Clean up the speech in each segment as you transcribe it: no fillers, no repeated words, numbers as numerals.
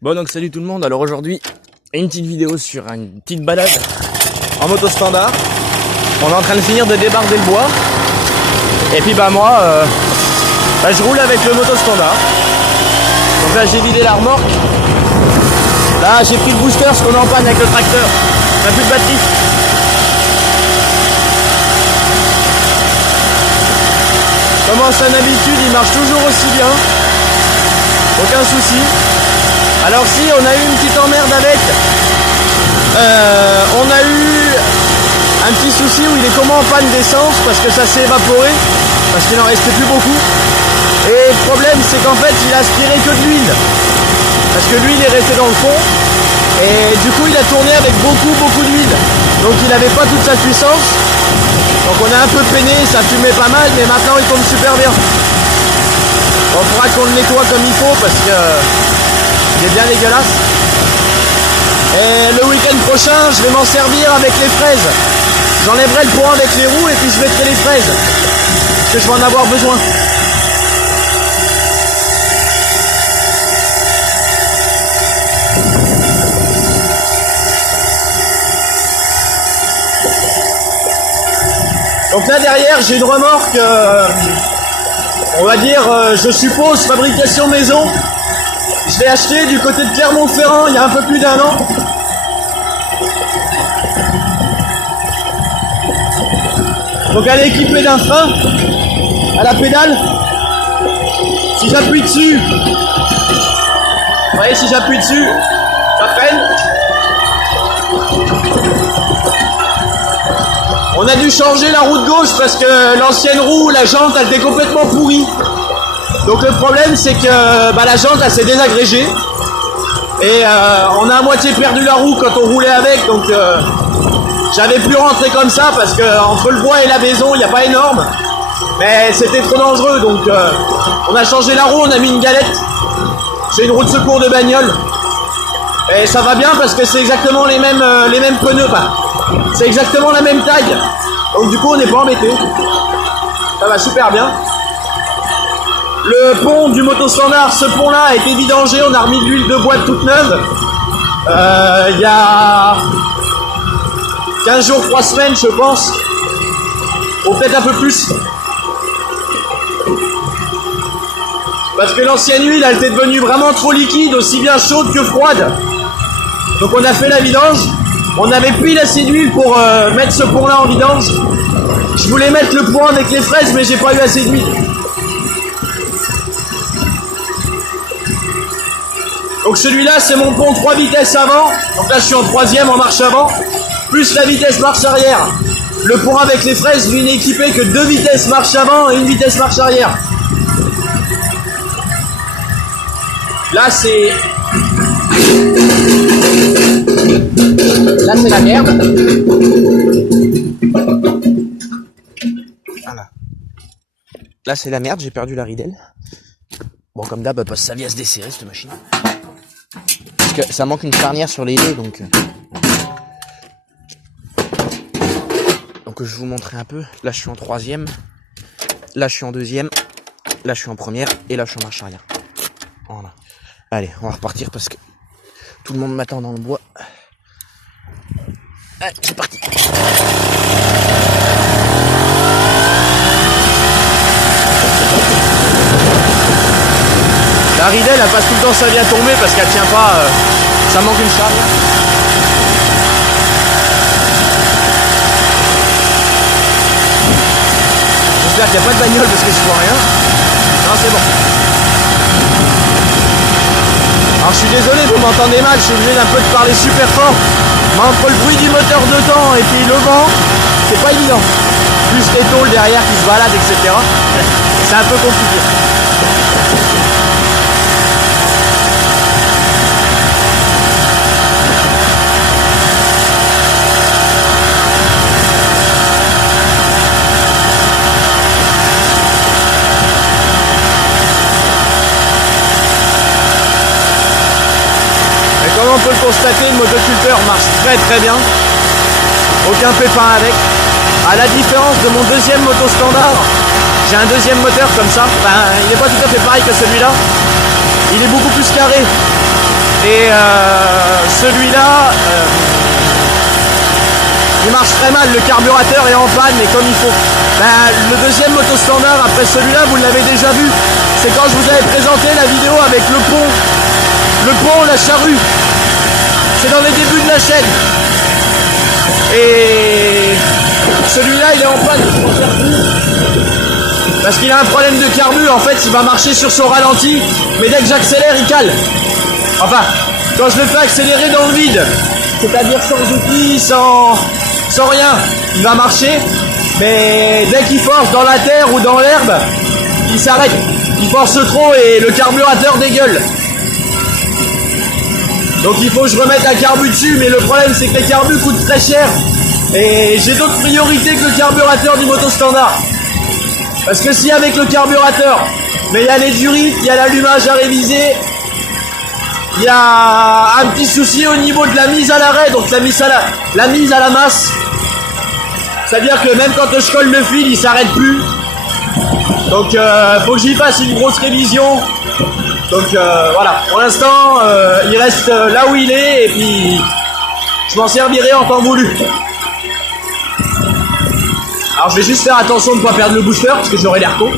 Bon donc salut tout le monde, alors aujourd'hui une petite vidéo sur une petite balade en moto standard. On est en train de finir de débarder le bois. Et puis moi je roule avec le moto standard. Donc là j'ai vidé la remorque. Là j'ai pris le booster parce qu'on est en panne avec le tracteur. On n'a plus de batterie. Comme en son habitude, il marche toujours aussi bien. Aucun souci. Alors si on a eu une petite emmerde avec, on a eu un petit souci où il est comme en panne d'essence parce que ça s'est évaporé, parce qu'il n'en restait plus beaucoup. Et le problème c'est qu'en fait il a aspiré que de l'huile, parce que l'huile est restée dans le fond, et du coup il a tourné avec beaucoup d'huile, donc il n'avait pas toute sa puissance, donc on a un peu peiné, ça fumait pas mal, mais maintenant il tourne super bien. On faudra qu'on le nettoie comme il faut parce que il est bien dégueulasse. Et le week-end prochain, je vais m'en servir avec les fraises. J'enlèverai le courant avec les roues et puis je mettrai les fraises. Parce que je vais en avoir besoin. Donc là derrière, j'ai une remorque, on va dire, je suppose, fabrication maison. Je l'ai acheté du côté de Clermont-Ferrand il y a un peu plus d'1 an. Donc elle est équipée d'un frein à la pédale. Si j'appuie dessus, vous voyez, si j'appuie dessus, ça freine. On a dû changer la roue de gauche parce que l'ancienne roue, la jante, elle était complètement pourrie. Donc le problème c'est que la jante elle s'est désagrégée et on a à moitié perdu la roue quand on roulait avec, donc j'avais plus rentré comme ça parce que entre le bois et la maison il n'y a pas énorme, mais c'était trop dangereux, donc on a changé la roue, on a mis une galette. C'est une roue de secours de bagnole et ça va bien parce que c'est exactement les mêmes pneus, c'est exactement la même taille, donc du coup on n'est pas embêté, ça va super bien. Le pont du moto standard, ce pont là a été vidangé, on a remis de l'huile de bois toute neuve il y a 15 jours, 3 semaines je pense, ou peut-être un peu plus, parce que l'ancienne huile elle était devenue vraiment trop liquide, aussi bien chaude que froide, donc on a fait la vidange. On avait pris assez d'huile pour mettre ce pont là en vidange. Je voulais mettre le pont avec les fraises mais j'ai pas eu assez d'huile. Donc celui-là c'est mon pont 3 vitesses avant, donc là je suis en 3e en marche avant, plus la vitesse marche arrière. Le pont avec les fraises lui n'est équipé que 2 vitesses marche avant et 1 vitesse marche arrière. Là c'est la merde. Voilà. Là c'est la merde, j'ai perdu la ridelle. Bon comme d'hab, parce que ça vient se desserrer cette machine. Parce que ça manque une charnière sur les deux, donc je vous montrerai un peu. Là je suis en 3e, là je suis en 2e, là je suis en 1re et là je suis en marche arrière. Voilà. Allez, on va repartir parce que tout le monde m'attend dans le bois. Allez, c'est parti. La ridelle elle passe tout le temps ça vient tomber parce qu'elle tient pas, ça manque une charge. J'espère qu'il n'y a pas de bagnole parce que je vois rien. Non c'est bon. Alors je suis désolé, vous m'entendez mal, je suis obligé d'un peu de parler super fort. Mais entre le bruit du moteur dedans et puis le vent, c'est pas évident. Plus les tôles derrière qui se baladent, etc. C'est un peu compliqué. Comme on peut le constater, le motoculteur marche très bien. Aucun pépin avec. À la différence de mon 2e moto standard, j'ai un 2e moteur comme ça. Il n'est pas tout à fait pareil que celui-là. Il est beaucoup plus carré. Et celui-là, il marche très mal, le carburateur est en panne, mais comme il faut. Ben, le deuxième moto standard après celui-là, vous l'avez déjà vu, c'est quand je vous avais présenté la vidéo avec le pont, la charrue. C'est dans les débuts de la chaîne. Et celui-là, il est en panne, je m'en sers plus. Parce qu'il a un problème de carbu, en fait, il va marcher sur son ralenti, mais dès que j'accélère, il cale. Enfin, quand je le fais accélérer dans le vide, c'est-à-dire sans outils, sans rien, il va marcher, mais dès qu'il force dans la terre ou dans l'herbe, il s'arrête. Il force trop et le carburateur dégueule. Donc il faut que je remette un carbu dessus, mais le problème c'est que les carbus coûtent très cher. Et j'ai d'autres priorités que le carburateur du moto standard. Parce que si avec le carburateur, mais il y a les durites, il y a l'allumage à réviser, il y a un petit souci au niveau de la mise à l'arrêt, donc la mise à la masse. C'est-à-dire que même quand je colle le fil, il s'arrête plus. Donc faut que j'y fasse une grosse révision. Donc voilà, pour l'instant, il reste là où il est et puis je m'en servirai en temps voulu. Alors je vais juste faire attention de ne pas perdre le booster parce que j'aurai l'air con.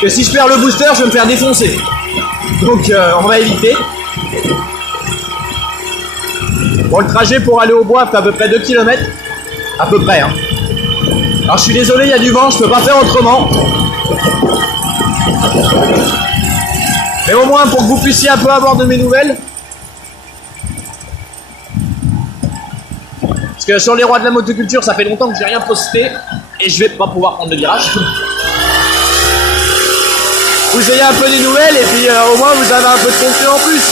Que si je perds le booster, je vais me faire défoncer. Donc on va éviter. Bon, le trajet pour aller au bois fait à peu près 2 km. À peu près, hein. Alors je suis désolé, il y a du vent, je peux pas faire autrement. Mais au moins pour que vous puissiez un peu avoir de mes nouvelles. Parce que sur les rois de la motoculture, ça fait longtemps que j'ai rien posté. Et je vais pas pouvoir prendre le virage. Vous ayez un peu des nouvelles et puis au moins vous avez un peu de contenu en plus.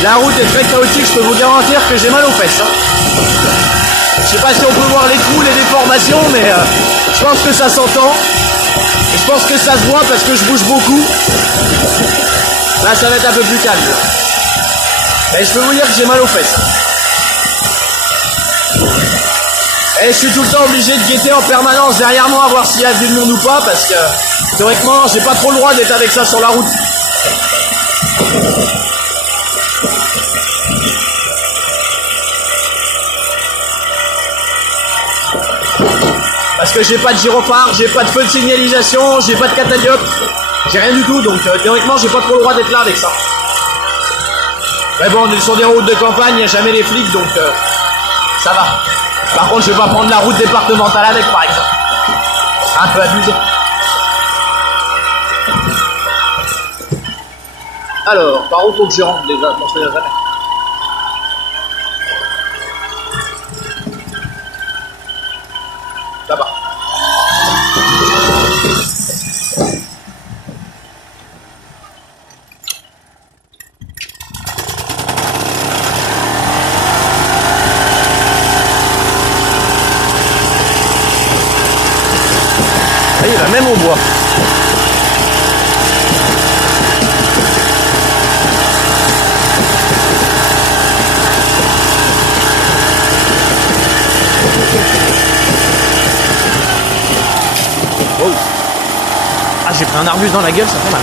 La route est très chaotique, je peux vous garantir que j'ai mal aux fesses. Hein. Je sais pas si on peut voir les trous, les déformations, mais je pense que ça s'entend. Et je pense que ça se voit parce que je bouge beaucoup. Là, ça va être un peu plus calme. Mais je peux vous dire que j'ai mal aux fesses. Et je suis tout le temps obligé de guetter en permanence derrière moi, voir s'il y a du monde ou pas, parce que théoriquement, j'ai pas trop le droit d'être avec ça sur la route. Parce que j'ai pas de gyrophare, j'ai pas de feu de signalisation, j'ai pas de catadiote, j'ai rien du tout, donc théoriquement j'ai pas trop le droit d'être là avec ça. Mais bon, on est sur des routes de campagne, il n'y a jamais les flics, donc ça va. Par contre, je vais pas prendre la route départementale avec, par exemple. Un peu abusé. Alors, par où faut que je rentre déjà? Je m'en souviens jamais. Là-bas. Ah, il va même au bois. Oh. Ah, j'ai pris un arbuste dans la gueule, ça fait mal.